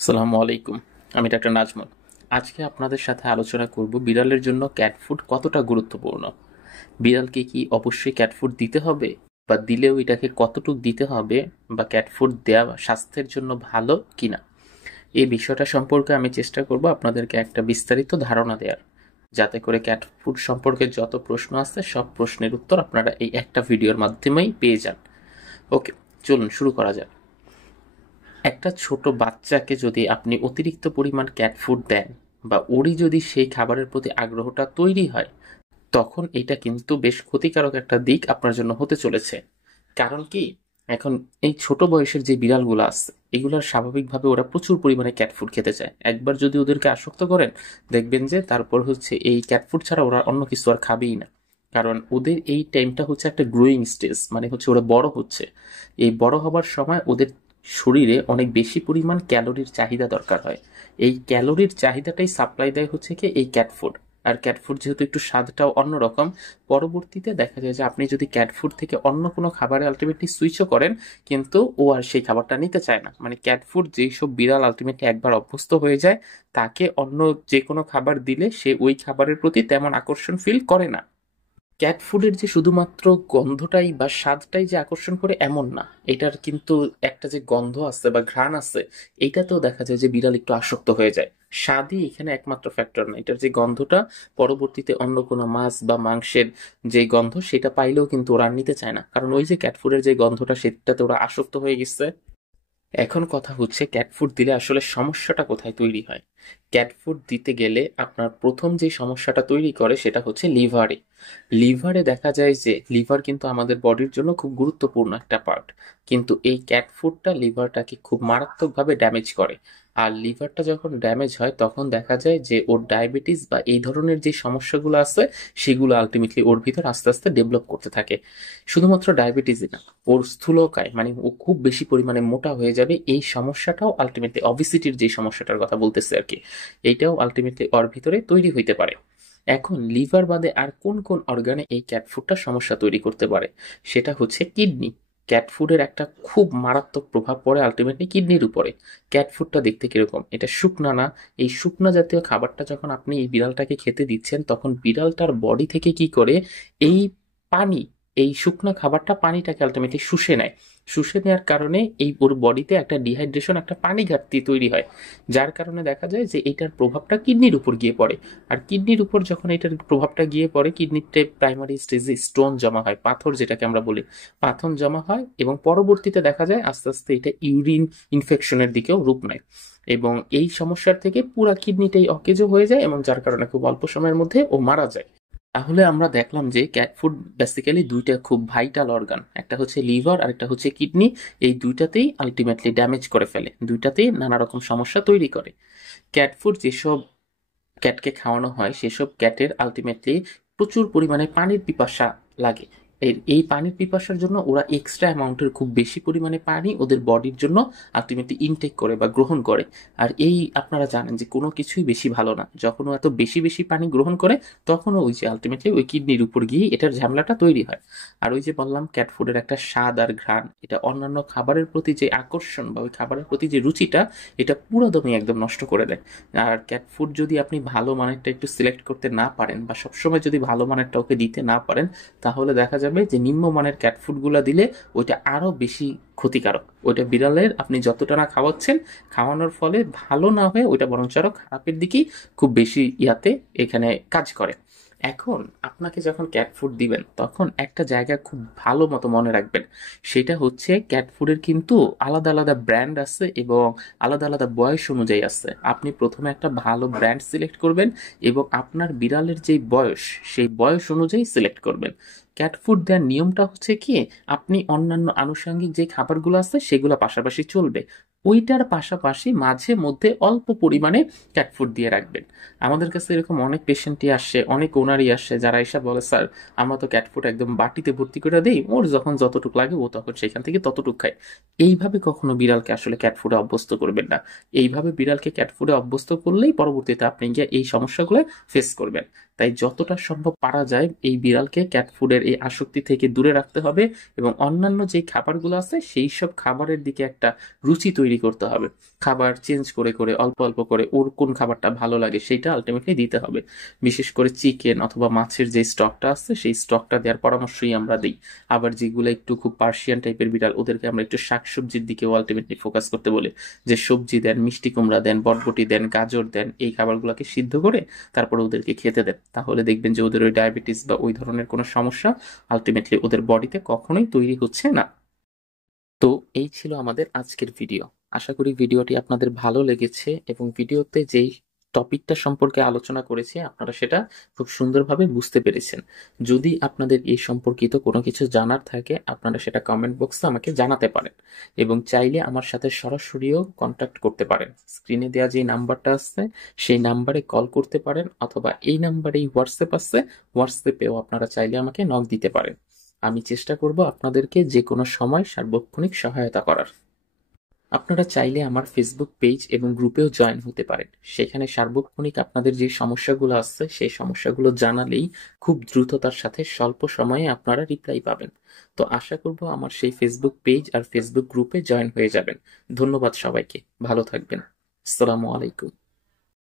আসসালামু আলাইকুম। আমি ডাক্তার নাজমুল। আজকে আপনাদের সাথে আলোচনা করব বিড়ালের জন্য ক্যাট ফুড কতটা গুরুত্বপূর্ণ। বিড়ালকে কি অবশ্যই ক্যাট ফুড দিতে হবে, বা দিলেও এটাকে কতটুক দিতে হবে, বা ক্যাট ফুড দেওয়া স্বাস্থ্যের জন্য ভালো কিনা, এই বিষয়টা সম্পর্কে আমি চেষ্টা করব আপনাদেরকে একটা বিস্তারিত ধারণা দেওয়ার, যাতে করে ক্যাট ফুড সম্পর্কে যত প্রশ্ন আছে সব প্রশ্নের উত্তর আপনারা এই একটা ভিডিওর মাধ্যমেই পেয়ে যান। ওকে, চলুন শুরু করা যাক। একটা ছোট বাচ্চাকে যদি আপনি অতিরিক্ত পরিমাণ ক্যাট ফুড দেন, বা ওরই যদি সেই খাবারের প্রতি আগ্রহটা তৈরি হয়, তখন এটা কিন্তু বেশ ক্ষতিকারক একটা দিক আপনার জন্য হতে চলেছে। কারণ কি, এখন এই ছোট বয়সের যে বিড়ালগুলো আছে, এগুলোর স্বাভাবিকভাবে ওরা প্রচুর পরিমাণে ক্যাট ফুড খেতে চায়। একবার যদি ওদেরকে আসক্ত করেন, দেখবেন যে তারপর হচ্ছে এই ক্যাট ফুড ছাড়া ওরা অন্য কিছু আর খাবেই না। কারণ ওদের এই টাইমটা হচ্ছে একটা গ্রোয়িং স্টেজ, মানে হচ্ছে ওরা বড় হচ্ছে। এই বড় হবার সময় ওদের শরীরে অনেক বেশি পরিমাণ ক্যালোরির চাহিদা দরকার হয়। এই ক্যালোরির চাহিদাটাই সাপ্লাই দেয় হচ্ছে কি এই ক্যাট ফুড। আর ক্যাট ফুড যেহেতু একটু স্বাদটাও অন্যরকম, পরবর্তীতে দেখা যায় যে আপনি যদি ক্যাট ফুড থেকে অন্য কোনো খাবারে আলটিমেটলি সুইচও করেন, কিন্তু ও আর সেই খাবারটা নিতে চায় না। মানে ক্যাট ফুড যেই সব বিড়াল আলটিমেটলি একবার অভ্যস্ত হয়ে যায়, তাকে অন্য যে কোনো খাবার দিলে সে ওই খাবারের প্রতি তেমন আকর্ষণ ফিল করে না। ক্যাট ফুডের যে শুধুমাত্র গন্ধটাই বা স্বাদটাই যে আকর্ষণ করে এমন না, এটার কিন্তু একটা যে গন্ধ আছে বা ঘ্রাণ আছে, এইটাতেও দেখা যায় যে বিড়াল একটু আসক্ত হয়ে যায়। স্বাদই এখানে একমাত্র ফ্যাক্টর না, এটার যে গন্ধটা পরবর্তীতে অন্য কোনো মাছ বা মাংসের যে গন্ধ সেটা পাইলেও কিন্তু ওরা আর নিতে চায় না, কারণ ওই যে ক্যাট ফুডের যে গন্ধটা সেটাতে ওরা আসক্ত হয়ে গেছে। এখন কথা হচ্ছে ক্যাট ফুড দিলে আসলে সমস্যাটা কোথায় তৈরি হয়। ক্যাট ফুড দিতে গেলে আপনার প্রথম যে সমস্যাটা তৈরি করে সেটা হচ্ছে লিভারে। লিভারে দেখা যায় যে লিভার কিন্তু আমাদের বডির জন্য খুব গুরুত্বপূর্ণ একটা পার্ট, কিন্তু এই ক্যাট ফুডটা লিভারটাকে খুব মারাত্মকভাবে ড্যামেজ করে। আর লিভারটা যখন ড্যামেজ হয় তখন দেখা যায় যে ওর ডায়াবেটিস বা এই ধরনের যে সমস্যাগুলো আছে, সেগুলো আলটিমেটলি ওর ভিতর আস্তে আস্তে ডেভেলপ করতে থাকে। শুধুমাত্র ডায়াবেটিসই না, ওর স্থূলকায় মানে ও খুব বেশি পরিমাণে মোটা হয়ে যাবে, এই সমস্যাটাও আলটিমেটলি অবিসিটির যে সমস্যাটার কথা বলতেছে আর কি, এইটাও আলটিমেটলি ওর ভিতরে তৈরি হইতে পারে। এখন লিভার বাদে আর কোন কোন অর্গানে এই ক্যাট ফুডটা সমস্যা তৈরি করতে পারে, সেটা হচ্ছে কিডনি। ক্যাট ফুডের একটা খুব মারাত্মক প্রভাব পড়ে আলটিমেটলি কিডনির উপরে। ক্যাট ফুডটা দেখতে কিরকম, এটা শুকনা না। এই শুকনা জাতীয় খাবারটা যখন আপনি এই বিড়ালটাকে খেতে দিচ্ছেন, তখন বিড়ালটার বডি থেকে কি করে, এই পানি, এই শুকনা খাবারটা পানিটাকে আলটিমেটলি শুষে নেয়। শুষে নেওয়ার কারণে এই ওর বডিতে একটা ডিহাইড্রেশন, একটা পানি ঘাটতি তৈরি হয়, যার কারণে দেখা যায় যে এটার প্রভাবটা কিডনির উপর গিয়ে পড়ে। আর কিডনির উপর যখন এটার প্রভাবটা গিয়ে পড়ে, কিডনিতে প্রাইমারি স্টেজে স্টোন জমা হয়, পাথর যেটাকে আমরা বলি, পাথর জমা হয়, এবং পরবর্তীতে দেখা যায় আস্তে আস্তে এটা ইউরিন ইনফেকশনের দিকেও রূপ নেয়। এবং এই সমস্যার থেকে পুরা কিডনিটাই অকেজো হয়ে যায়, এবং যার কারণে খুব অল্প সময়ের মধ্যে ও মারা যায়। তাহলে আমরা দেখলাম যে ক্যাট ফুড বেসিক্যালি দুইটা খুব ভাইটাল অর্গান, একটা হচ্ছে লিভার আর একটা হচ্ছে কিডনি। এই দুইটাতেই আলটিমেটলি ড্যামেজ করে ফেলে, দুইটাতেই নানা রকম সমস্যা তৈরি করে। ক্যাট ফুড যেসব ক্যাটকে খাওয়ানো হয়, সেসব ক্যাটের আলটিমেটলি প্রচুর পরিমাণে পানির পিপাসা লাগে। এই পানির পিপাসার জন্য ওরা এক্সট্রা অ্যামাউন্টের খুব বেশি পরিমাণে পানি ওদের বডির জন্য আলটিমেটলি ইনটেক করে বা গ্রহণ করে। আর এই আপনারা জানেন যে কোনো কিছুই বেশি ভালো না, যখন ও এত বেশি বেশি পানি গ্রহণ করে, তখনও ওই যে আলটিমেটলি ওই কিডনির উপর গিয়ে এটার ঝামেলাটা তৈরি হয়। আর ওই যে বললাম ক্যাট ফুডের একটা স্বাদ আর ঘ্রাণ, এটা অন্যান্য খাবারের প্রতি যে আকর্ষণ বা ওই খাবারের প্রতি যে রুচিটা, এটা পুরোদমই একদম নষ্ট করে দেয়। আর ক্যাট ফুড যদি আপনি ভালো মানেরটা একটু সিলেক্ট করতে না পারেন, বা সবসময় যদি ভালো মানেরটা ওকে দিতে না পারেন, তাহলে দেখা যাবে যে নিম্নমানের ক্যাট ফুডগুলো দিলে ওইটা আরো বেশি ক্ষতিকারক। ওইটা বিড়ালের আপনি যতটা না খাওয়াচ্ছেন, খাওয়ানোর ফলে ভালো না হয়ে ওইটা বরঞ্চ আরো খারাপের দিকেই খুব বেশি ইয়াতে এখানে কাজ করে। এখন আপনাকে যখন ক্যাট ফুড দিবেন, তখন একটা জায়গা খুব ভালো মতো মনে রাখবেন, সেটা হচ্ছে ক্যাট ফুডের কিন্তু আলাদা আলাদা ব্র্যান্ড আছে, এবং আলাদা আলাদা বয়স অনুযায়ী আছে। আপনি প্রথমে একটা ভালো ব্র্যান্ড সিলেক্ট করবেন, এবং আপনার বিড়ালের যে বয়স, সেই বয়স অনুযায়ী সিলেক্ট করবেন। ক্যাট ফুড দেওয়ার নিয়মটা হচ্ছে কি, আপনি অন্যান্য আনুষঙ্গিক যে খাবারগুলো আছে সেগুলো পাশাপাশি চলবে, ওইটার পাশাপাশি মাঝে মধ্যে অল্প পরিমাণে ক্যাট ফুড দিয়ে রাখবেন। আমাদের কাছে এরকম অনেক পেশেন্টই আসে, অনেক ওনারই আসে, যারা এসে বলে, স্যার আমরা তো ক্যাট ফুড একদম বাটিতে ভর্তি করে দিই, ওর যখন যতটুকু লাগে ও তখন সেখান থেকে ততটুকু খায়। এইভাবে কখনো বিড়ালকে আসলে ক্যাট ফুডে অভ্যস্ত করবেন না। এইভাবে বিড়ালকে ক্যাট ফুডে অভ্যস্ত করলেই পরবর্তীতে আপনি গিয়ে এই সমস্যাগুলো ফেস করবেন। তাই যতটা সম্ভব পারা যায় এই বিড়ালকে ক্যাট ফুডের এই আসক্তি থেকে দূরে রাখতে হবে, এবং অন্যান্য যে খাবারগুলো আছে সেই সব খাবারের দিকে একটা রুচি তৈরি তৈরি করতে হবে। খাবার চেঞ্জ করে করে অল্প অল্প করে ওর কোন খাবারটা ভালো লাগে সেইটা আলটিমেটলি দিতে হবে। বিশেষ করে চিকেন অথবা মাছের যে স্টকটা আছে সেই স্টকটা দেওয়ার পরামর্শই আমরা দিই। আবার যেগুলো একটু খুব পার্সিয়ান টাইপের বিড়াল ওদেরকে আমরা একটু শাকসবজির দিকেও আলটিমেটলি ফোকাস করতে বলি, যে সবজি দেন, মিষ্টি কুমড়া দেন, বরবটি দেন, গাজর দেন, এই খাবারগুলোকে সিদ্ধ করে তারপরে ওদেরকে খেতে দেন। তাহলে দেখবেন যে ওদের ওই ডায়াবেটিস বা ওই ধরনের কোনো সমস্যা আলটিমেটলি ওদের বডিতে কখনোই তৈরি হচ্ছে না। তো এই ছিল আমাদের আজকের ভিডিও। আশা করি ভিডিওটি আপনাদের ভালো লেগেছে এবং ভিডিওতে যেই টপিকটা সম্পর্কে আলোচনা করেছি আপনারা সেটা খুব সুন্দরভাবে বুঝতে পেরেছেন। যদি আপনাদের এই সম্পর্কিত কোনো কিছু জানার থাকে আপনারা সেটা কমেন্ট বক্সে আমাকে জানাতে পারেন এবং চাইলে আমার সাথে সরাসরিও কন্ট্যাক্ট করতে পারেন। স্ক্রিনে দেওয়া যে নাম্বারটা আছে সেই নাম্বারে কল করতে পারেন অথবা এই নাম্বারেই হোয়াটসঅ্যাপ আছে, হোয়াটসঅ্যাপেও আপনারা চাইলে আমাকে নক দিতে পারেন। আমি চেষ্টা করব আপনাদেরকে যে কোনো সময় সার্বক্ষণিক সহায়তা করার। আপনারা চাইলে আমার ফেসবুক পেজ এবং গ্রুপেও জয়েন হতে পারেন। সেখানে সার্বক্ষণিক আপনাদের যে সমস্যাগুলো আছে সেই সমস্যাগুলো জানালেই খুব দ্রুততার সাথে স্বল্প সময়ে আপনারা রিপ্লাই পাবেন। তো আশা করব আমার সেই ফেসবুক পেজ আর ফেসবুক গ্রুপে জয়েন হয়ে যাবেন। ধন্যবাদ সবাইকে, ভালো থাকবেন। আসসালামু আলাইকুম।